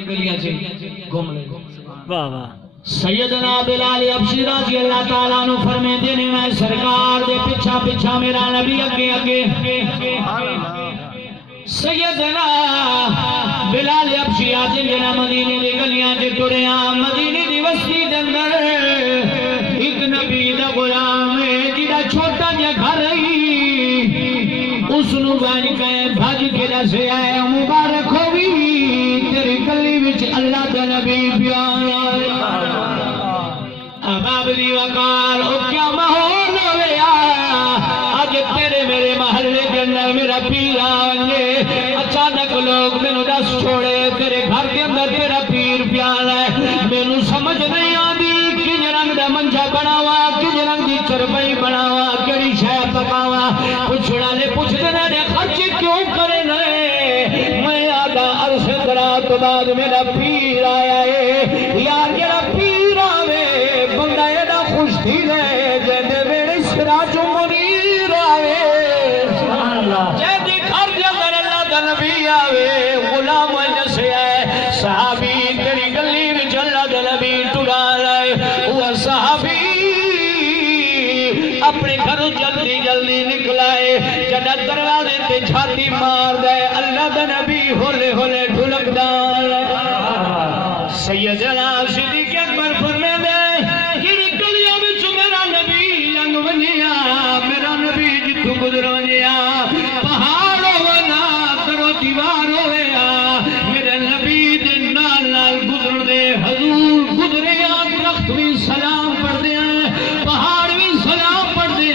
گلیاں سے گھوم لے واہ واہ سیدنا بلال حبشی رضی اللہ تعالیٰ عنہ فرمیندے نے میں سرکار دے پچھا پچھا میرا نبی اگے اگے سیدنا بلال حبشی آتے جنا مدینے دی گلیاں تے ٹریاں مدینے دی بستی دے اندر ایک نبی دا غلام ہے جڑا چھوٹا جا گھر اس نو بن کے بھج کے دسے اے مبارک ہووی تیری گلی وچ اللہ دا نبی پیارا ابابری وقال او کیا ماحول ہویا آج تیرے میرے محلے کے اندر میرا پیر آئے اچانک لوگ میں دس چھوڑے تیرے گھر کے اندر تیرا پیر پیارا ہے میں نو سمجھ نہیں آدھی کن رنگ دا منجا بناوا کن رنگ دی چربئی بناوا کڑی شاہ پکاوا پوچھڑا لے پوچھتے رہے خرچ کیوں کرے نئے میں آدھا عرص درات بعد میرا پیر آیا ہے یا میرا پیر آوے بندہ ایڈا خوش تھی لے جیدے میرے سراج منیر آوے جیدے گھر جگر اللہ دا نبی آوے غلام جسے ہے صحابی تیری گلی وچ اللہ دا نبی ٹرا لائے وہ صحابی اپنے گھروں جلدی جلدی نکلائے جدہ دروازے تے چھاتی مار دے اللہ دا نبی ہولے ہولے ڈھلک دار سیدنا صدیق اکبر فرمے دے گھڑی گلیاں وچ میرا نبی لنگ ونیا میرا نبی جتھوں گزر ونیا پہاڑ ہونا کرو دیوار ہویا میرے نبی دے نال نال گزر دے حضور گزرے درخت بھی سلام پڑھ دے پہاڑ بھی سلام پڑھ دے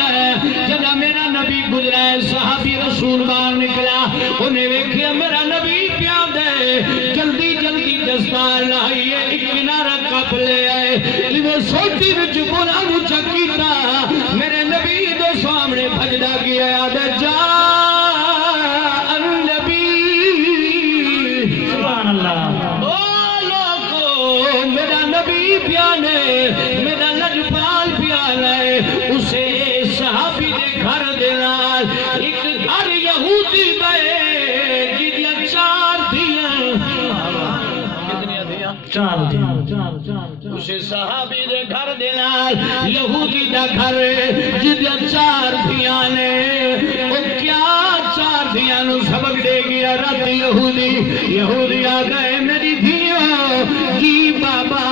جدہ میرا نبی گزرا ہے صحابی رسول باہر نکلا انہیں ویکھیا میرا نبی پیاں دے جلدی جلدی دستار لائیے ایک کنارہ کپ لے آئے لیوے سوٹی وچ بولا مجھا کیتا میرے نبی دے سامنے بھجدہ کیا دے جا النبی سبحان اللہ بولو کو میرا نبی پیانے میرا لجپال پیانے اسے صحابی دے گھر دینال ایک گھر یہودی بے جدیا چار دیاں اسے صحابی دے گھر دینال یہودی دا گھر جدیا چار دیاں نے او کیا چار دیاں نو سبق دے گیا رات یہودی آگئے میری دھیوں جی بابا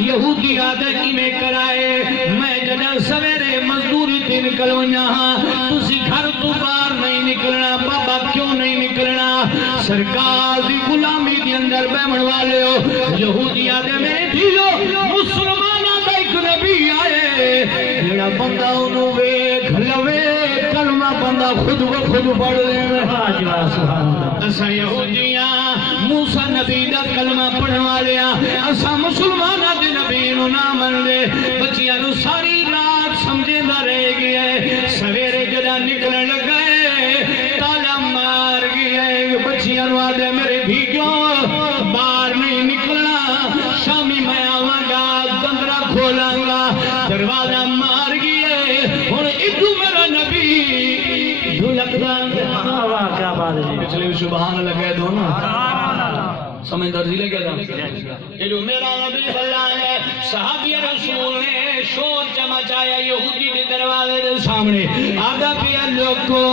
یہودی آگئے کی میں کرائے میں جنہ سویرے مزدوری تے نکلوں یہاں تسی گھر تو باہر نہیں نکلنا بابا کیوں نہیں نکلنا سرکار دی غلامی دی اندر بیمن والے ہو یہودی آگئے میری دھیوں مسلمانہ دا ایک نبی آئے جڑا بندہ انہوں ویکھ لوے کلمہ بندہ خود کو خود پڑھ لے اسا یہودیاں موسیٰ نبی دا کلمہ پڑھوا لیا اسا مسلمانہ دے نبی نو نہ من لے بچیاں نو ساری رات سمجھے نہ رہ گئے سویرے جدا نکلن لگئے تالا مار گئے بچیاں نو آدھے میرے بھیگوں باہر نہیں نکلنا شامی میں آواں گا گندرہ کھولاں گا دروازہ مار گئے اور ادھو میرا نبی ڈھولک داں واہ کیا بات ہے پچھلے سبحان اللہ کہہ دو نا سمجھدار ضلع کیا تھا یہ جو میرا نبی صلی اللہ علیہ صحابی رسول نے شور چمچایا یہودی کے دروازے کے سامنے آدھا پیا لوگو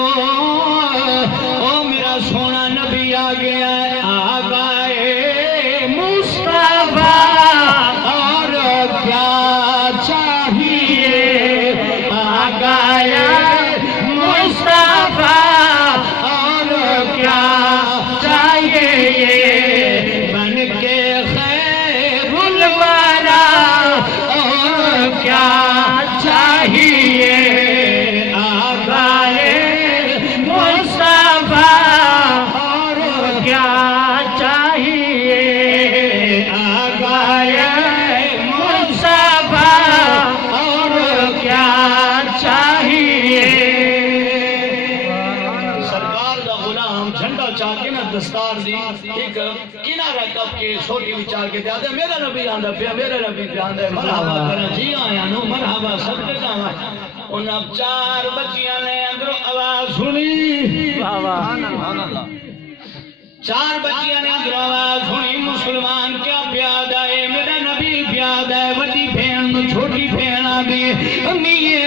او میرا سونا نبی آ گیا ہے آگائے مصطفیٰ اور کیا چاہیے آگائے مصطفیٰ اور کیا چاہیے بن کے خیر الورا اور کیا چاہیے آقائے مصطفیٰ اور کیا چاہیے آقائے مصطفیٰ اور کیا چاہیے سرکار دا غلام جھنڈا چاہ کے نا دستار دی ایک کنارہ کپ کے چھوٹی بچار کے دیادے میرا نبی آندہ پیا میرا نبی پیا آندہ مرحبا کرنا جی آیا نو مرحبا سب کے داما ان اب چار بچیاں نے اندروں آواز سنی چار بچیاں نے اندر آواز سنی مسلمان کیا پیاد ہے میرا نبی پیاد ہے وڈی بھین چھوٹی بھین آدھی امیے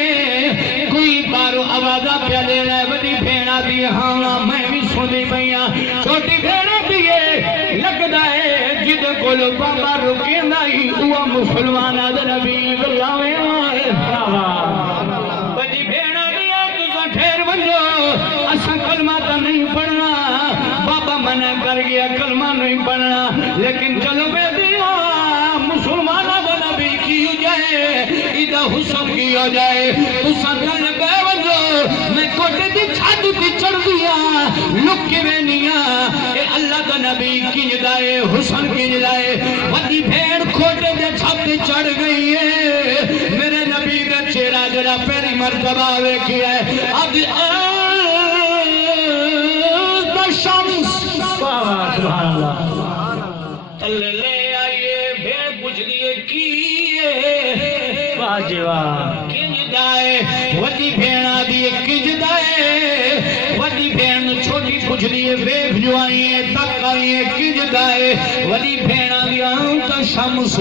کوئی بارو آوازہ پیا لینا ہے وڈی بھین آدھی ہاں میں بھی سنی پہیاں چھوٹی بھین آدھی ہے لگتا ہے جد کولو بابا رکے نہیں وہ مسلمان آدھا نبی اللہ میں آئے وڈی بھین آدھی ہے تُسا ٹھیر بنجو اسا کلمہ تا نہیں پڑھنا بابا منع کر گیا کلمہ نہیں پڑھنا لیکن چلو بے دیا مسلمانہ دا نبی کی جائے ادھا حسن کی ہو جائے تو سکن بے وجہ میں کوٹے دی چھاٹ تی چڑھ دیا لکی میں نیا اے اللہ دا نبی کی جائے حسن کی جائے ودی بھیڑ کھوٹے دے چھاٹ تی چڑھ گئی ہے میرے نبی دا چہرہ جڑا پہلی مرتبہ ہوئے کیا ہے اب شمس سبحان اللہ تلے لے آئیے بھیڑ پوچھ لیے کیے واجی واہ کنج دائے وڈی بھیڑا دیئے کنج دائے وڈی بھیڑ چھوٹی پوچھ لیے ویب جو آئیے تک آئیے کنج دائے وڈی بھیڑا دیا تا شمس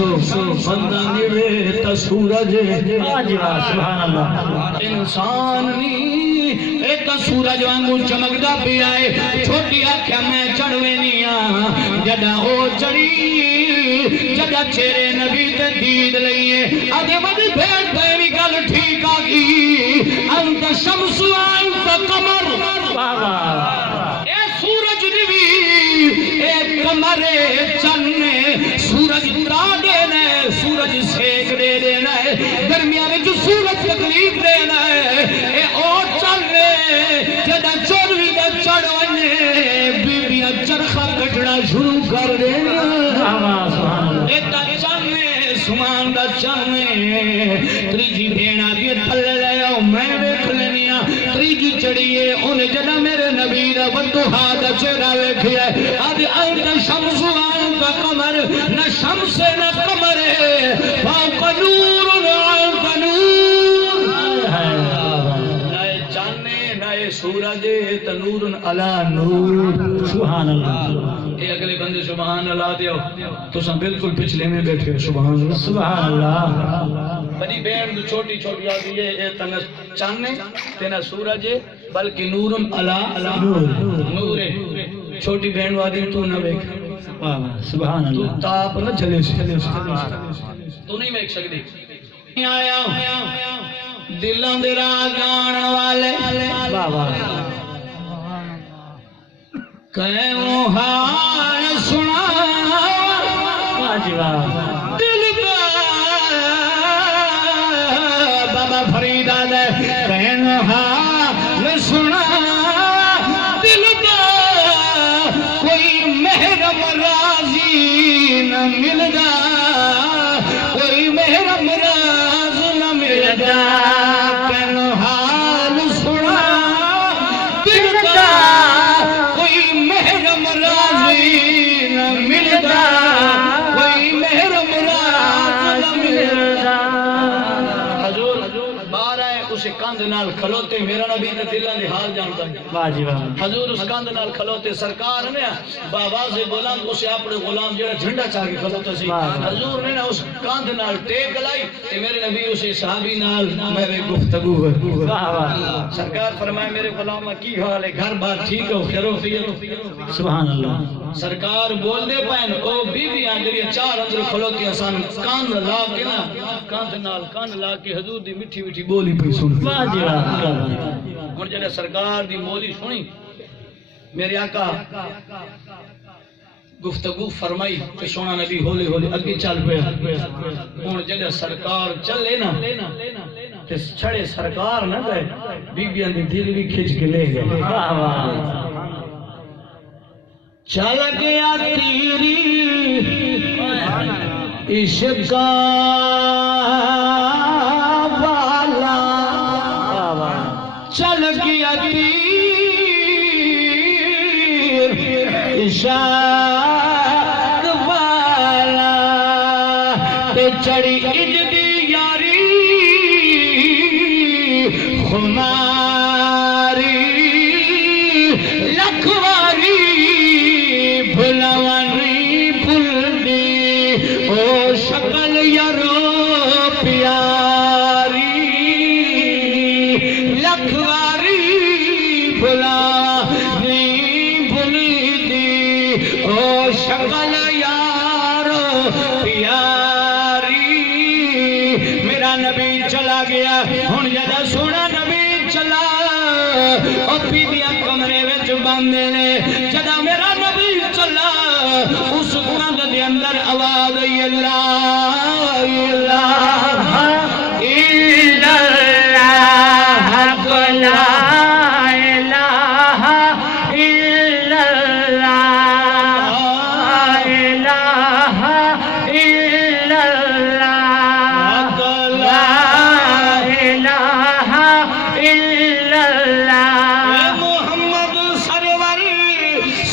بندہ نیوے تا سورج واجی واہ سبحان اللہ انسان نہیں ایک سورج وانگو چمکدا بھی آئے چھوٹی آنکھیں میں چڑھوے نیا جڑا او چڑھی جڑا چہرے نبی تے دید لئیے آدھے بڑی بھیڑ تیری گل ٹھیک آگی انت شمس انت قمر بابا اے سورج دیوی اے قمر چننے سورج دا دینا ہے سورج سیک دے دینا ہے درمیانے جو سورج تکلیف دینا ہے اے او چننے جدا چوروی دا چڑھونے بیبیاں چرخہ کٹڑا شروع کر دینا ایتا چاہنے سمان دا چاہنے تریجی بھینا دیئے تھل لے آؤ میں دیکھ لینیا تریجی چڑھیے انہیں جنا میرے نبی دا ودوہا دا چہرہ ویکھیا ہے آدھی آئیتا شمس آئیتا قمر نہ شمس نہ قمر فوق نور آئیتا نور نائے چاہنے نائے سورج تنور علا نور سبحان اللہ اے اگلے بندے سبحان اللہ دیو تو سن بالکل پچھلے میں بیٹھے سبحان اللہ سبحان اللہ بڑی بین چھوٹی چھوٹی آدھی ہے اے تنہ چاہنے تینا سورج بلکہ نور علا نور چھوٹی بین وادی تو نہ بیک سبحان اللہ تو تاپ نہ چلے تو نہیں بیک سکتی آیا دلوں دے راگان والے بابا کہوں حال سنا دل کا بابا فریدہ دے کہوں حال سنا دل کا کوئی محرم راضی نہ ملدا کوئی محرم راض نہ ملدا کہوں حال سنا دل کا محرم راضی نہ ملدا کوئی محرم راض نہ ملدا حضور بار ہے اسے کاندھ نال کھلوتے میرا نبی تے دلاں دے حال جانتا ہے واجی واہ حضور اس کاندھ نال کھلوتے سرکار نے باواز بلند اسے اپنے غلام جڑا جھنڈا چاہ کے کھلوتا سی حضور نے اس کاندھ نال ٹیک لائی تے میرے نبی اسے صحابی نال میرے گفتگو ہے واہ واہ سرکار فرمائے میرے غلام کی حال ہے گھر بار ٹھیک ہے خیر و فیت سبحان اللہ سرکار بول دے پائن او بی بی آندری چار اندر کھلوتی آسان کاندھ لا کے نا کاندھ نال کاندھ لا کے حضور دی مٹھی مٹھی بولی پئی سن واہ جی واہ ہن جڑے سرکار دی بولی سنی میرے آقا گفتگو فرمائی کہ سونا نبی ہولی ہولی اگے چل پیا ہن جڑے سرکار چلے نا تے چھڑے سرکار نہ گئے بیبیاں دی دل بھی کھچ کے لے گئے واہ واہ چل گیا تیری عشق والا چل گیا تیر عشق والا تے چڑی اجدی یاری خماری لکھواری او شکل یارو پیاری لکھواری بھلا نہیں بھلی او شکل یارو پیاری میرا نبی چلا گیا ہن جدا سونا نبی چلا او پی دیا کمرے وچ باندے نے جدا میرا نبی چلا اس کند دے اندر آواز آئی اللہ الہ الا اللہ لا الہ الا اللہ الہ الا اللہ لا الہ الا اللہ محمد سرور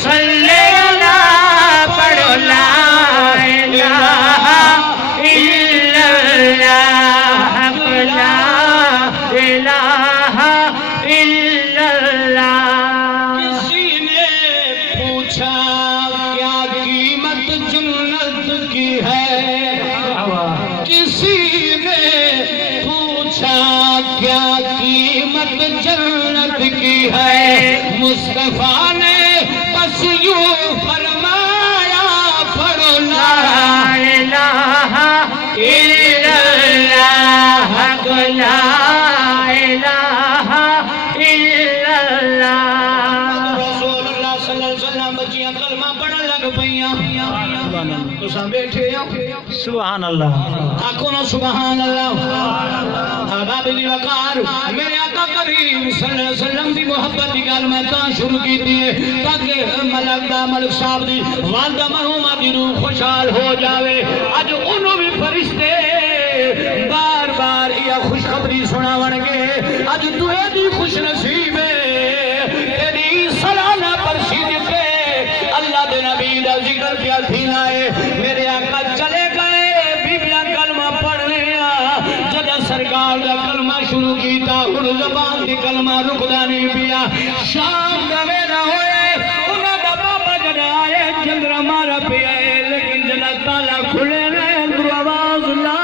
صلی اللہ پڑھو لا الہ الا اللہ لا الہ الا اللہ کسی نے پوچھا کیا قیمت جنت کی ہے کسی نے پوچھا کیا قیمت جنت کی ہے مصطفیٰ نے بس یوں فرمایا پڑھو لا الہ الا اللہ لا الہ الا اللہ رسول اللہ صلی اللہ علیہ وسلم بچیاں کلمہ پڑھن لگ پئیاں تساں بیٹھے سبحان اللہ آنکھوں نو سبحان اللہ آداب دی وقار میرے آقا کریم صلی اللہ علیہ وسلم دی محبت دی گل میں تاں شروع کی دیئے تاکہ ملک صاحب دی والدہ مرحومہ دی روح خوشحال ہو جاوے آج انہوں بھی فرشتے بار بار یہ خوشخبری سناون گے آج تو دی خوش نصیب ہے تیری سلانہ پرشید کے اللہ دے نبی دا ذکر کیا تھی لائے میرے آقا چلے گئے بیبیاں کلمہ پڑھ لیا جدہ سرکار دا کلمہ شروع کیتا ہر زبان دی کلمہ رکدا نہیں پیا شام دا ویلا ہوئے انہاں دا بابا جدہ آئے چندرا مارا پیا لیکن جدہ تالا کھلے رہے اندر آواز لا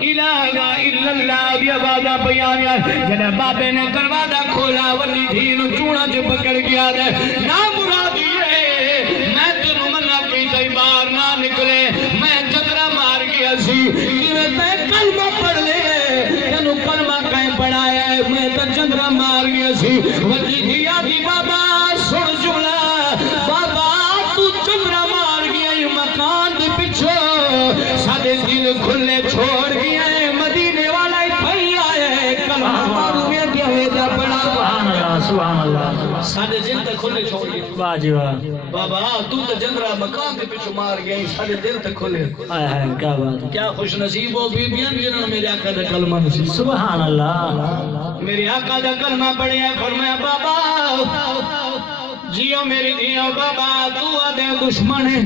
الہ الا اللہ بھی آوازہ بیان جدہ بابے نے دروازہ کھولا ولی دھین چونا جو پکڑ گیا دے نا مرادی میں تنو منہ کی تی بار نہ نکلے میں جدرہ مار گیا سی کہ میں کلمہ پڑھ لے تنو کلمہ کہیں پڑھایا ہے میں تو جدرہ مار گیا سی ولی دھیا دی بابا سن جملہ بابا تو جدرہ مار گیا یہ مکان دی پچھو سادے دل کھلے چھوڑ گیا ہے مدینے والا ہی پھئی آئے ہے کلمہ مارو گیا دیا ویدہ پڑھا سبحان اللہ سادے دل تک کھلے چھوڑ گیا واہ جی واہ بابا تو جندرہ مکان دے پچھو مار گیا سادے دل تک کھلے کیا بات ہے کیا خوش نصیب ہو بیبیاں جنہوں نے میرے آقا دا کلمہ نصیب سبحان اللہ میرے آقا دا کلمہ پڑھے ہیں فرمایا بابا جیو میری دیو بابا تو آدھے دشمن ہے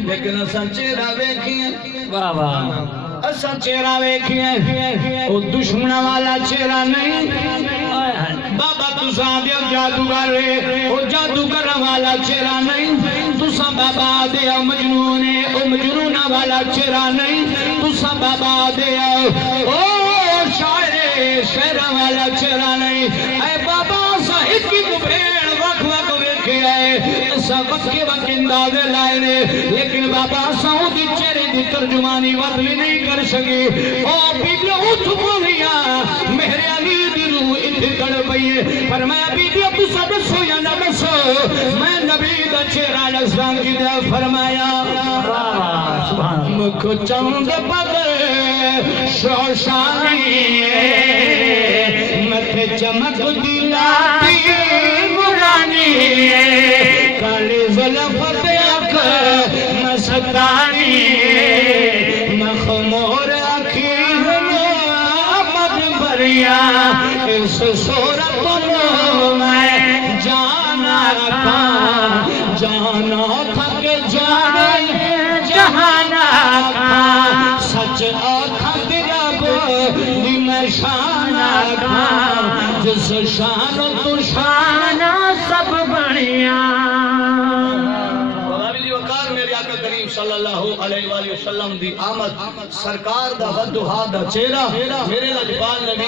لیکن اساں چہرہ ویکھیں واہ واہ اساں چہرہ ویکھیں او دشمنہ والا چہرہ نہیں بابا تساں دے جادوگر ہے او جادوگر والا چہرہ نہیں تساں بابا دے مجنون ہے او مجنونہ والا چہرہ نہیں تساں بابا دے او شاعر والا چہرہ نہیں اے بابا صاحب کی بھیڑ وقت وقت ویکھے آئے ایسا وقت کے وقت اندازے لائے نے لیکن بابا سعودی چہرے دی ترجمانی وقت بھی نہیں کر سکے او بیبی اٹھ بولیا میرے علی دی روح اتھی کڑ پئیے فرمایا بیبی اب سب سو یا نہ بسو میں نبی دا چہرہ لسان کی دے فرمایا مکھ چند بدر شوشانی مکھ چمک دلاتی مرانی کالی ظلفت اک مستانی مخمور اکھیر آمد بریا اس صورت کو میں جانا تھا کہ جانے جہانا کا سچ آخت رب دی میں شانا کا جس شان تو شانہ سب بڑھیا سرکار میرے آقا کریم صلی اللہ علیہ وآلہ وسلم دی آمد سرکار دا ودہا دا چہرہ میرے لجپال نبی